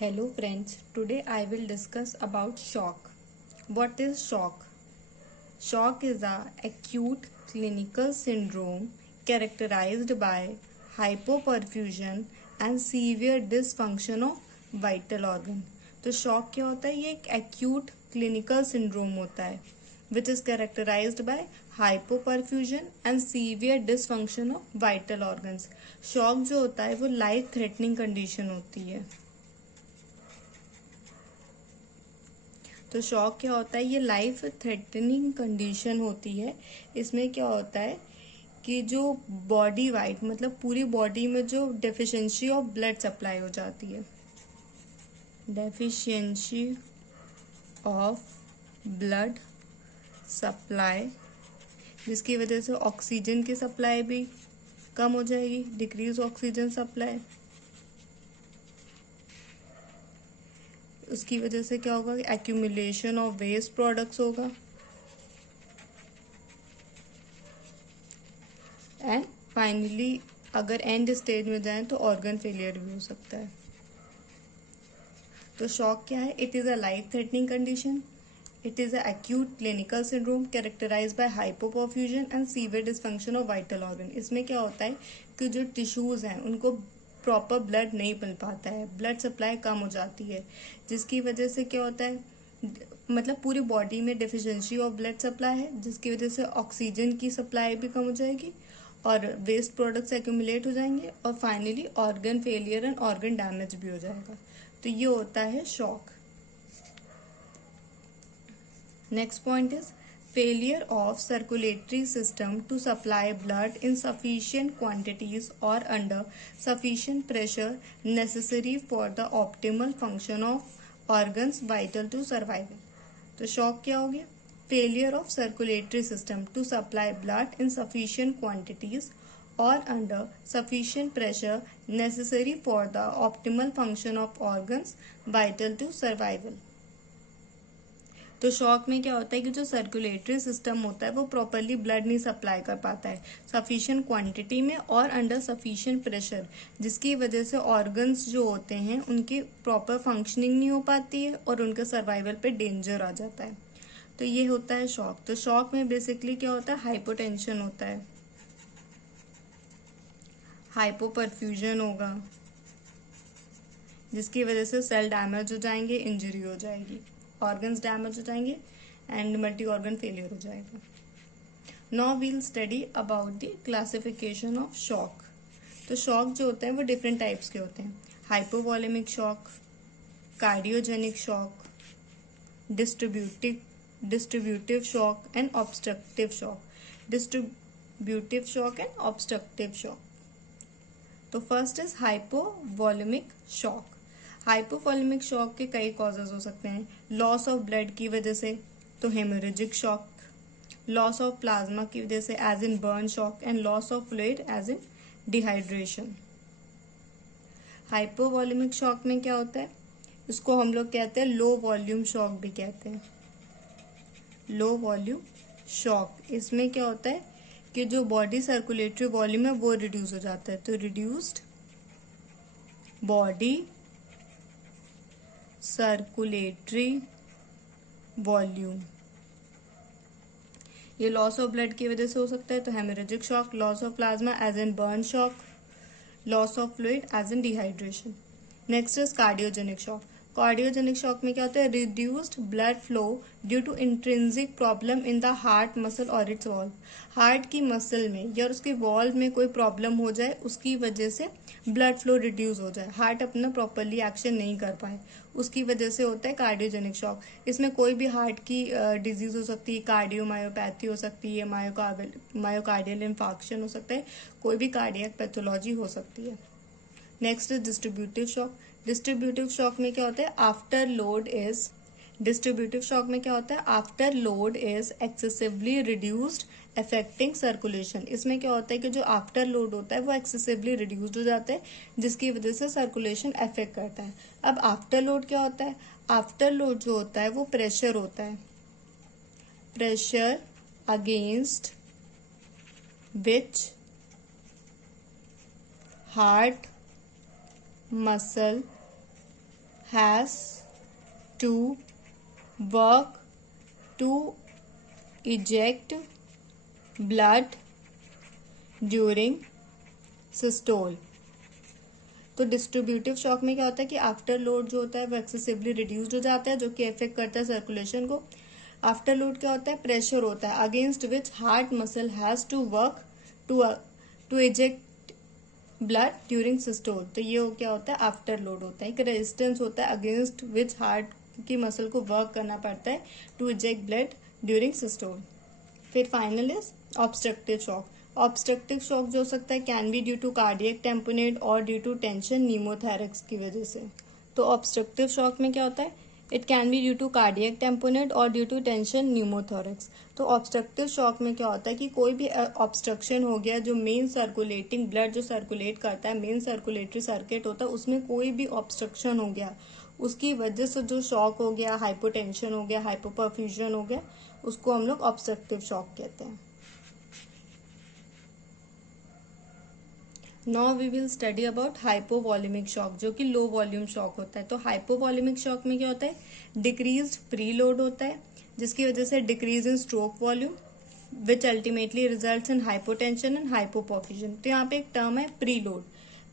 Hello friends, today I will discuss about shock. What is shock? Shock is a acute clinical syndrome characterized by hypoperfusion and severe dysfunction of vital organ. तो shock क्या होता है? ये एक acute clinical syndrome होता है which is characterized by hypoperfusion and severe dysfunction of vital organs. Shock जो होता है वो लाइफ थ्रेटनिंग कंडीशन होती है. तो शॉक क्या होता है? ये लाइफ थ्रेटनिंग कंडीशन होती है. इसमें क्या होता है कि जो बॉडी वाइड मतलब पूरी बॉडी में जो डेफिशिएंसी ऑफ ब्लड सप्लाई हो जाती है, डेफिशिएंसी ऑफ ब्लड सप्लाई, जिसकी वजह से ऑक्सीजन की सप्लाई भी कम हो जाएगी, डिक्रीज ऑक्सीजन सप्लाई. उसकी वजह से क्या होगा? एक्यूमुलेशन ऑफ वेस्ट प्रोडक्ट्स होगा एंड फाइनली अगर एंड स्टेज में जाए तो ऑर्गन फेलियर भी हो सकता है. तो शॉक क्या है? It is a life threatening condition. It is a acute clinical syndrome characterize by hypoperfusion and severe dysfunction of vital organ. इसमें क्या होता है कि जो टिश्यूज़ हैं उनको प्रॉपर ब्लड नहीं मिल पाता है, ब्लड सप्लाई कम हो जाती है, जिसकी वजह से क्या होता है मतलब पूरी बॉडी में डेफिशिएंसी ऑफ ब्लड सप्लाई है, जिसकी वजह से ऑक्सीजन की सप्लाई भी कम हो जाएगी और वेस्ट प्रोडक्ट्स एक्यूमुलेट हो जाएंगे और finally organ failure and organ damage भी हो जाएगा. तो ये होता है shock. Next point is failure of circulatory system to supply blood in sufficient quantities or under sufficient pressure necessary for the optimal function of organs vital to survival. तो shock क्या हो गया? Failure of circulatory system to supply blood in sufficient quantities or under sufficient pressure necessary for the optimal function of organs vital to survival. तो shock में क्या होता है कि जो सर्कुलेटरी सिस्टम होता है वो प्रॉपरली ब्लड नहीं सप्लाई कर पाता है सफिशिएंट क्वांटिटी में और अंडर सफिशिएंट प्रेशर, जिसकी वजह से ऑर्गन्स जो होते हैं उनकी प्रॉपर फंक्शनिंग नहीं हो पाती है और उनके सर्वाइवल पे डेंजर आ जाता है. तो ये होता है शॉक. तो शॉक में बेसिकली क्या होता है? हाइपोटेंशन होता है, हाइपोपरफ्यूजन होगा, जिसकी वजह से सेल डैमेज हो जाएंगे, इंजरी हो जाएगी, ऑर्गन्स डैमेज हो जाएंगे एंड मल्टी ऑर्गन फेलियर हो जाएगा. Now we'll study about the classification of shock. तो शॉक जो होते हैं वो डिफरेंट टाइप्स के होते हैं. Hypovolemic shock, cardiogenic shock, distributive shock and obstructive shock. Distributive shock and obstructive shock. तो first is hypovolemic shock. Hypovolemic shock के कई कॉजेज हो सकते हैं. लॉस ऑफ ब्लड की वजह से तो haemorrhagic shock, loss of plasma की वजह से as in burn shock and loss of fluid as in dehydration. Hypovolaemic shock में क्या होता है? इसको हम लोग कहते हैं लो वॉल्यूम शॉक भी कहते हैं. लो वॉल्यूम शॉक, इसमें क्या होता है कि जो बॉडी सर्कुलेटरी वॉल्यूम है वो रिड्यूस हो जाता है. तो रिड्यूस्ड बॉडी सर्कुलेटरी वॉल्यूम, ये लॉस ऑफ ब्लड की वजह से हो सकता है. तो haemorrhagic shock, loss of plasma as in burn shock, loss of fluid as in dehydration. Next is cardiogenic shock. Cardiogenic shock में क्या होता है? Reduced blood flow due to intrinsic problem in the heart muscle और its valve. Heart की muscle में या उसके valve में कोई प्रॉब्लम हो जाए, उसकी वजह से ब्लड फ्लो रिड्यूस हो जाए, हार्ट अपना प्रॉपरली एक्शन नहीं कर पाए, उसकी वजह से होता है कार्डियोजेनिक शॉक. इसमें कोई भी हार्ट की डिजीज हो सकती है, कार्डियोमायोपैथी हो सकती है, मायोकार्डियल इंफार्क्शन हो सकता है, कोई भी कार्डियक पैथोलॉजी हो सकती है. Next is distributive shock. Distributive shock में क्या होता है? After load is distributive shock में क्या होता है? After load is excessively reduced affecting circulation. इसमें क्या होता है कि जो आफ्टर लोड होता है वो एक्सेसिवली रिड्यूस्ड हो जाता है, जिसकी वजह से सर्कुलेशन अफेक्ट करता है. अब आफ्टर लोड क्या होता है? आफ्टर लोड जो होता है वो प्रेशर होता है, pressure against which heart muscle has to work to eject blood during systole. तो डिस्ट्रीब्यूटिव शॉक में क्या होता है कि आफ्टर लोड जो होता है वो एक्सेसिवली रिड्यूस्ड हो जाता है, जो कि इफेक्ट करता है सर्कुलेशन को। आफ्टर लोड क्या होता है, प्रेशर होता है against which heart muscle has to work to eject blood during systole. तो ये क्या होता है, आफ्टर लोड होता है, एक रेजिस्टेंस होता है अगेंस्ट विच हार्ट की मसल को वर्क करना पड़ता है to eject blood during systole. फिर final is obstructive shock. Obstructive shock जो हो सकता है can be due to cardiac tamponade और ड्यू टू टेंशन न्यूमोथेरेक्स की वजह से। तो ऑब्स्ट्रक्टिव शॉक में क्या होता है, it can be due to cardiac tamponade और ड्यू टू टेंशन न्यूमोथोरेक्स। तो ऑब्स्ट्रक्टिव शॉक में क्या होता है कि कोई भी ऑब्स्ट्रक्शन हो गया, जो मेन सर्कुलेटिंग ब्लड जो सर्कुलेट करता है, मेन सर्कुलेटरी सर्किट होता है, उसमें कोई भी ऑब्स्ट्रक्शन हो गया, उसकी वजह से जो शॉक हो गया, हाइपोटेंशन हो गया, हाइपोपरफ्यूजन हो गया, उसको हम लोग ऑब्स्ट्रक्टिव शॉक कहते हैं। Now we will study about hypovolaemic shock, जो कि लो वॉल्यूम शॉक होता है। तो हाइपोवॉल्यूमिक शॉक में क्या होता है, डिक्रीज्ड प्री लोड होता है, जिसकी वजह से decrease in stroke volume which ultimately results in hypotension and hypoperfusion. तो यहाँ पे एक टर्म है प्री लोड।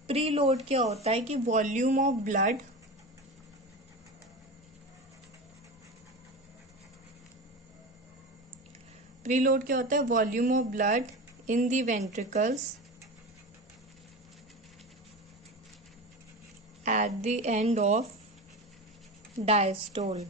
प्री लोड क्या होता है कि वॉल्यूम ऑफ ब्लड प्रीलोड क्या होता है, volume of blood in the ventricles eight the end of diastole.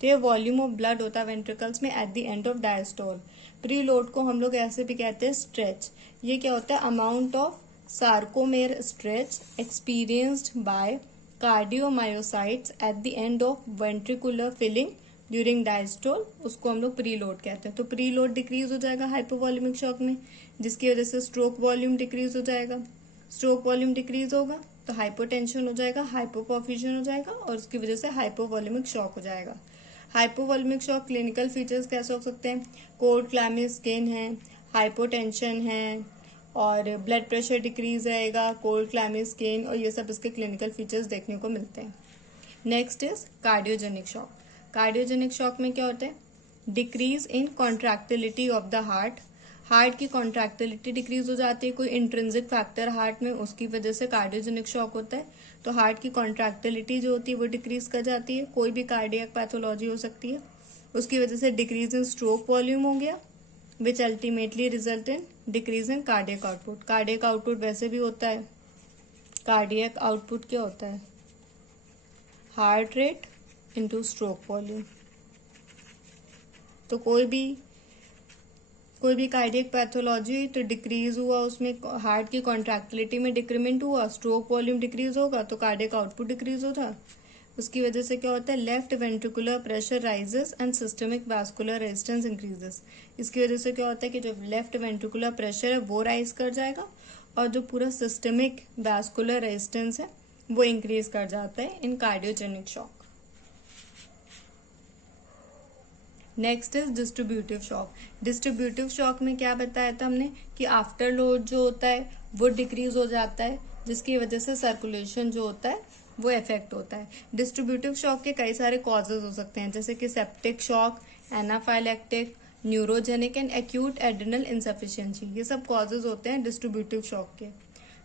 तो ये वॉल्यूम ऑफ ब्लड होता है वेंट्रिकल्स में eight the end of diastole. Preload को हम लोग ऐसे भी कहते हैं स्ट्रेच। ये क्या होता है, amount of sarcomere stretch experienced by cardiomyocytes at the end of ventricular filling during diastole, उसको हम लोग प्रीलोड कहते हैं। तो प्रीलोड डिक्रीज हो जाएगा हाइपोवॉल्यूमिक शॉक में, जिसकी वजह से स्ट्रोक वॉल्यूम डिक्रीज हो जाएगा। स्ट्रोक वॉल्यूम डिक्रीज होगा तो हाइपोटेंशन हो जाएगा, हाइपोपरफ्यूजन हो जाएगा, और उसकी वजह से हाइपोवॉल्यूमिक शॉक हो जाएगा। हाइपोवॉल्यूमिक शॉक क्लिनिकल फीचर्स कैसे हो सकते हैं, कोल्ड क्लैमी स्किन है, हाइपोटेंशन है, और ब्लड प्रेशर डिक्रीज रहेगा, कोल्ड क्लैमी स्किन, और ये सब इसके क्लिनिकल फीचर्स देखने को मिलते हैं। Next is cardiogenic shock. Cardiogenic shock में क्या होता है, decrease in contractility of the heart. Heart की कॉन्ट्रैक्टिलिटी डिक्रीज हो जाती है, कोई इंट्रिंसिक फैक्टर हार्ट में, उसकी वजह से कार्डियोजेनिक शॉक होता है। तो हार्ट की कॉन्ट्रैक्टिलिटी जो होती है वो डिक्रीज कर जाती है, कोई भी कार्डियक पैथोलॉजी हो सकती है, उसकी वजह से डिक्रीज इन स्ट्रोक वॉल्यूम हो गया, which ultimately result in decrease in cardiac output. Cardiac output वैसे भी होता है, कार्डियक आउटपुट क्या होता है, heart rate into stroke volume. तो कोई भी कार्डियक पैथोलॉजी तो डिक्रीज हुआ, उसमें हार्ट की कॉन्ट्रैक्टिलिटी में डिक्रीमेंट हुआ, स्ट्रोक वॉल्यूम डिक्रीज होगा तो कार्डियक आउटपुट डिक्रीज होता। उसकी वजह से क्या होता है, left ventricular pressure rises and systemic vascular resistance increases. इसकी वजह से क्या होता है कि जो लेफ्ट वेंट्रिकुलर प्रेशर है वो राइज कर जाएगा, और जो पूरा सिस्टमिक वैस्कुलर रेजिस्टेंस है वो इंक्रीज कर जाता है in cardiogenic shock. Next is distributive shock. Distributive shock में क्या बताया था हमने कि आफ्टर लोड जो होता है वो डिक्रीज हो जाता है, जिसकी वजह से सर्कुलेशन जो होता है वो इफेक्ट होता है। डिस्ट्रीब्यूटिव शॉक के कई सारे कॉजेज हो सकते हैं, जैसे कि septic shock, anaphylactic, neurogenic and acute adrenal insufficiency, ये सब कॉजेज होते हैं डिस्ट्रीब्यूटिव शॉक के।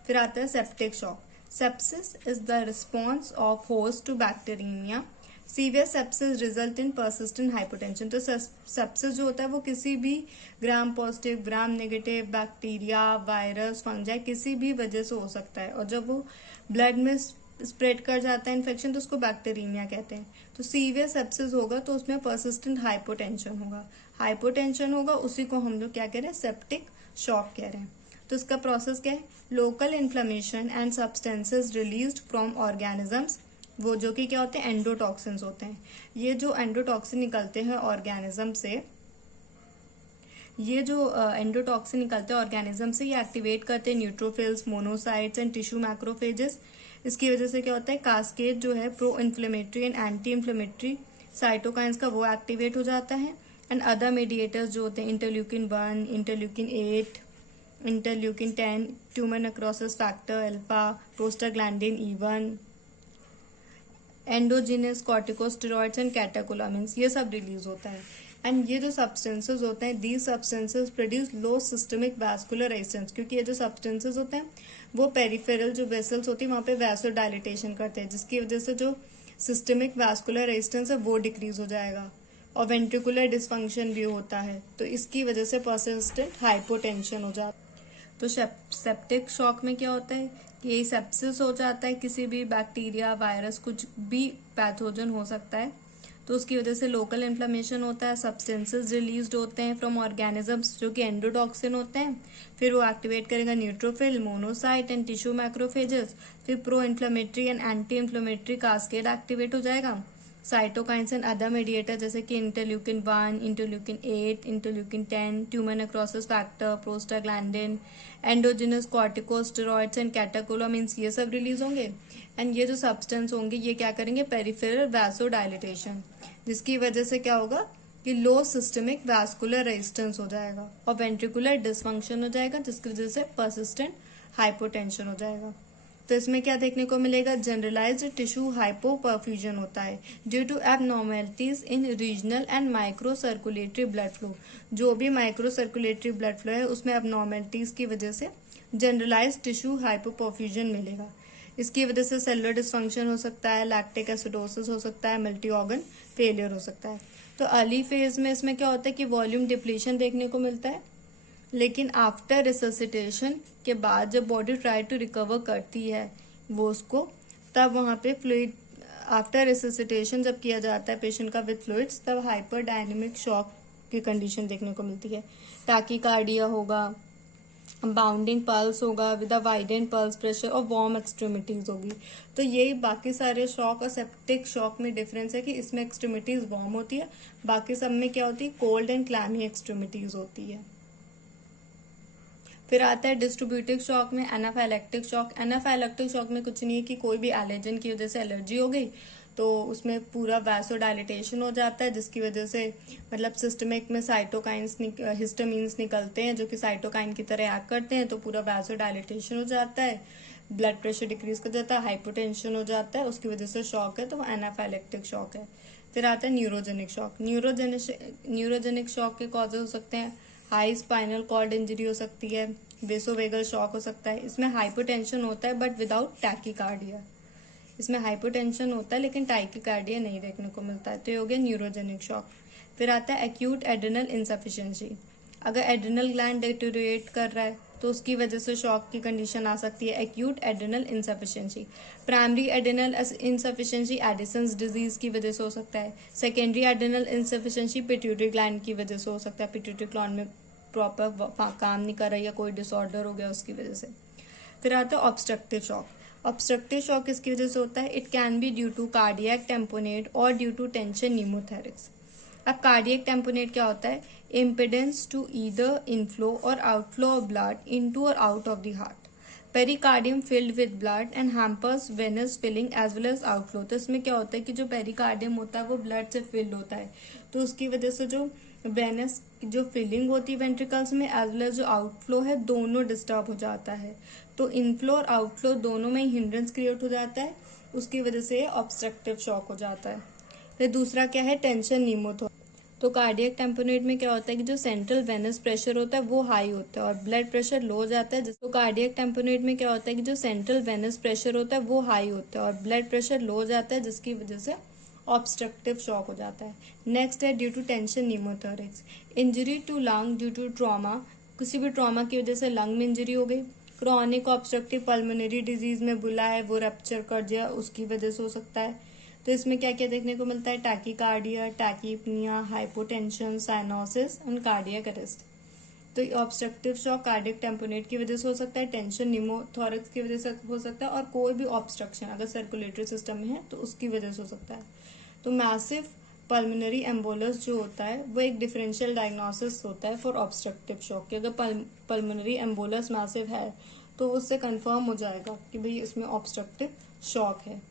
फिर आता है septic shock. Sepsis is the response of host to bacteria. Severe sepsis result in persistent hypotension. तो सेप्सिस जो होता है वो किसी भी gram positive, gram negative bacteria, virus, fungi, किसी भी वजह से हो सकता है, और जब वो ब्लड में स्प्रेड कर जाता है इन्फेक्शन तो उसको बैक्टीरिया कहते हैं। तो सीवियर सेप्सिस होगा तो उसमें परसिस्टेंट हाइपोटेंशन होगा, हाइपोटेंशन होगा, उसी को हम लोग क्या कह रहे हैं, सेप्टिक शॉक कह रहे हैं। तो इसका प्रोसेस क्या है, local inflammation and substances released from organisms, वो जो कि क्या होते हैं, एंडोटॉक्सिन्स होते हैं। ये जो एंडोटॉक्सिन निकलते हैं ऑर्गेनिज्म से, ये जो एंडोटॉक्सिन निकलते हैं ऑर्गेनिज्म से, ये एक्टिवेट करते हैं neutrophils, monocytes and tissue macrophages. इसकी वजह से क्या होता है, कास्केड जो है pro inflammatory and anti inflammatory cytokines का वो एक्टिवेट हो जाता है, एंड अदर मेडिएटर्स जो होते हैं interleukin 1, interleukin 8, interleukin 10, tumour necrosis factor alpha, prostaglandin E1, endogenous corticosteroids and catecholamines, ये सब रिलीज होता है। एंड ये जो सब्सटेंसेज होते हैं, these substances produce low systemic vascular resistance, क्योंकि ये जो सब्सटेंसेज होते हैं वो पेरिफेरल जो वेसल्स होती है वहाँ पे वैसो डायलिटेशन करते हैं, जिसकी वजह से जो सिस्टमिक वैस्कुलर रेजिस्टेंस है वो डिक्रीज हो जाएगा। और वेंट्रिकुलर डिसफंक्शन भी होता है, तो इसकी वजह से परसिस्टेंट हाइपोटेंशन हो जाता है। तो सेप्टिक शॉक में क्या होता है कि सेप्सिस हो जाता है, किसी भी बैक्टीरिया, वायरस, कुछ भी पैथोजन हो सकता है, तो उसकी वजह से लोकल इन्फ्लेमेशन होता है, सब्सटेंसेस रिलीज्ड होते हैं फ्रॉम ऑर्गेनिजम्स जो कि एंडोटॉक्सिन होते हैं, फिर वो एक्टिवेट करेगा neutrophil, monocyte and tissue macrophages, फिर pro inflammatory and anti inflammatory cascade activate हो जाएगा। साइटोकाइंस एंड अदर मीडिएटर जैसे कि interleukin 1, interleukin 8, interleukin 10, tumour necrosis factor, prostaglandin, endogenous corticosteroids and catecholamines, ये सब रिलीज होंगे। एंड ये जो सब्सटेंस होंगे ये क्या करेंगे, पेरिफेरल वैसोडाइलेटेशन, जिसकी वजह से क्या होगा कि लो सिस्टमिक वैस्कुलर रेजिस्टेंस हो जाएगा और वेंट्रिकुलर डिसफंक्शन हो जाएगा, जिसकी वजह से परसिस्टेंट हाइपोटेंशन हो जाएगा। तो इसमें क्या देखने को मिलेगा, जनरलाइज्ड टिश्यू हाइपोपरफ्यूजन होता है due to abnormalities in regional and micro circulatory blood flow. जो भी माइक्रो सर्कुलेटरी ब्लड फ्लो है उसमें एबनॉर्मेलिटीज की वजह से जनरलाइज्ड टिश्यू हाइपोपरफ्यूजन मिलेगा। इसकी वजह से सेलुलर डिसफंक्शन हो सकता है, लैक्टिक एसिडोसिस हो सकता है, मल्टी ऑर्गन फेलियर हो सकता है। तो अर्ली फेज में इसमें क्या होता है कि वॉल्यूम डिप्लीशन देखने को मिलता है, लेकिन आफ्टर रिससिटेशन के बाद जब बॉडी ट्राई टू रिकवर करती है वो उसको, तब वहाँ पे फ्लूइड, आफ्टर रिससिटेशन जब किया जाता है पेशेंट का विद फ्लूइड्स, तब हाइपर डायनेमिक शॉक की कंडीशन देखने को मिलती है। टैकीकार्डिया होगा, बाउंडिंग पल्स होगा with a widened pulse pressure और वार्म एक्सट्रीमिटीज होगी। तो यही बाकी सारे शॉक और सेप्टिक शॉक में डिफरेंस है कि इसमें एक्सट्रीमिटीज वार्म होती है, बाकी सब में क्या होती है, कोल्ड एंड क्लैमी एक्सट्रीमिटीज होती है। फिर आता है डिस्ट्रीब्यूटिव शॉक में एनाफाइलेक्टिक शॉक। एनाफाइलेक्टिक शॉक में कुछ नहीं है कि कोई भी एलर्जन की वजह से एलर्जी हो गई तो उसमें पूरा वैसोडाइलेटेशन हो जाता है, जिसकी वजह से मतलब सिस्टमिक में साइटोकाइंस हिस्टामिन्स निकलते हैं जो कि साइटोकाइन की तरह एक्ट करते हैं, तो पूरा वैसोडाइलेटेशन हो जाता है, ब्लड प्रेशर डिक्रीज कर जाता है, हाइपोटेंशन हो जाता है, उसकी वजह से शॉक है, तो वो एनाफाइलेक्टिक शॉक है। फिर आता है न्यूरोजेनिक शॉक। न्यूरोजेनिक शॉक के कॉजेज हो सकते हैं, हाई स्पाइनल कॉर्ड इंजरी हो सकती है, वेसोवेगल शॉक हो सकता है। इसमें हाइपोटेंशन होता है बट विदाउट टैकीकार्डिया, इसमें हाइपोटेंशन होता है लेकिन टैकीकार्डिया नहीं देखने को मिलता है, तो ये हो गया न्यूरोजेनिक शॉक। फिर आता है एक्यूट एड्रेनल इनसफिशिएंसी। अगर एड्रेनल ग्लैंड डिटोरिएट कर रहा है तो उसकी वजह से शॉक की कंडीशन आ सकती है, acute adrenal insufficiency. Primary adrenal insufficiency Edison's disease की वजह से हो सकता है। Secondary adrenal insufficiency pituitary gland की वजह से हो सकता है, पिट्यूटरी ग्लैंड में प्रॉपर काम नहीं कर रहा या कोई डिसऑर्डर हो गया उसकी वजह से। फिर आता है ऑब्स्ट्रक्टिव शॉक। ऑब्स्ट्रक्टिव शॉक किसकी वजह से होता है, it can be due to cardiac tamponade और ड्यू टू टेंशन न्यूमोथेरिक्स। अब कार्डियक टेम्पोनेट क्या होता है, इम्पिडेंस टू ईदर इनफ्लो और आउटफ्लो ऑफ ब्लड इनटू और out of the heart. Pericardium filled with blood and hampers venous filling as well as outflow. तो इसमें क्या होता है कि जो पेरिकार्डियम होता है वो ब्लड से फिल्ड होता है, तो उसकी वजह से जो वेनस जो फिलिंग होती है वेंट्रिकल्स में एज वेल एज जो आउटफ्लो है दोनों डिस्टर्ब हो जाता है, तो इनफ्लो और आउटफ्लो दोनों में हिंड्रेंस क्रिएट हो जाता है, उसकी वजह से ऑब्स्ट्रक्टिव शॉक हो जाता है। फिर दूसरा क्या है, टेंशन न्यूमोथोरिक्स। तो कार्डियक टेम्पोनेट में क्या होता है कि जो सेंट्रल वेनस प्रेशर होता है वो हाई होता है और ब्लड प्रेशर लो हो जाता है। तो कार्डियक टेम्पोनेट में क्या होता है कि जो सेंट्रल वेनस प्रेशर होता है वो हाई होता है और ब्लड प्रेशर लो हो जाता है, जिसकी वजह से ऑब्स्ट्रक्टिव शॉक हो जाता है। नेक्स्ट है due to tension pneumothorax. Injury to lung due to trauma, किसी भी ट्रॉमा की वजह से लंग में इंजरी हो गई। क्रॉनिक ऑब्स्ट्रक्टिव पल्मोनरी डिजीज में बुला है वो रप्चर कर दिया, उसकी वजह से हो सकता है। तो इसमें क्या क्या देखने को मिलता है, tachycardia, tachypnea, hypotension, cyanosis and cardiac arrest. तो ऑब्स्ट्रक्टिव शॉक कार्डियक टेम्पोनेट की वजह से हो सकता है, टेंशन न्यूमोथोरिक्स की वजह से हो सकता है, और कोई भी ऑब्स्ट्रक्शन अगर सर्कुलेटरी सिस्टम में है तो उसकी वजह से हो सकता है। तो मैसिव पल्मोनरी एम्बोलस जो होता है वो एक डिफरेंशियल डायग्नोसिस होता है फॉर ऑब्स्ट्रक्टिव शॉक कि अगर पल्मोनरी एम्बोलस मैसिव है तो उससे कंफर्म हो जाएगा कि भाई इसमें ऑब्स्ट्रक्टिव शॉक है।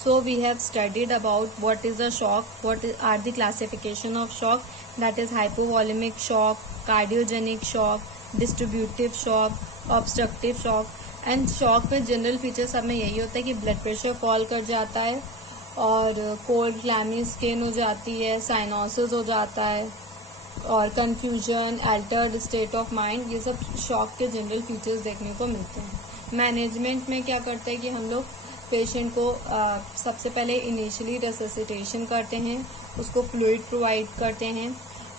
So we have studied about what is a shock, are the classification of shock, that is hypovolemic shock, cardiogenic shock, distributive shock, obstructive shock. And shock में जनरल फीचर सब में यही होता है कि ब्लड प्रेशर फॉल कर जाता है और कोल्ड क्लैमी स्किन हो जाती है, साइनोसिस हो जाता है और confusion, Altered state of mind, ये सब शॉक के जनरल फीचर्स देखने को मिलते हैं। मैनेजमेंट में क्या करते हैं कि हम लोग पेशेंट को सबसे पहले इनिशियली रेससिटेशन करते हैं, उसको फ्लूइड प्रोवाइड करते हैं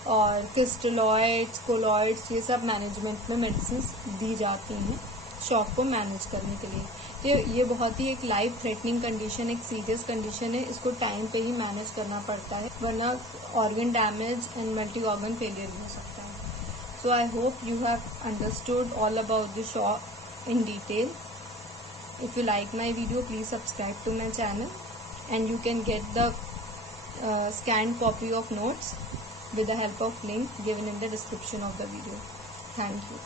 और क्रिस्टलॉइड्स, कोलॉइड्स, ये सब मैनेजमेंट में मेडिसिन दी जाती हैं शॉक को मैनेज करने के लिए। ये बहुत ही एक लाइफ थ्रेटनिंग कंडीशन, एक सीरियस कंडीशन है, इसको टाइम पे ही मैनेज करना पड़ता है, वरना organ damage and multi organ failure हो सकता है। So I hope you have understood all about the shock in detail. If you like my video, please subscribe to my channel and you can get the scanned copy of notes with the help of link given in the description of the video. Thank you.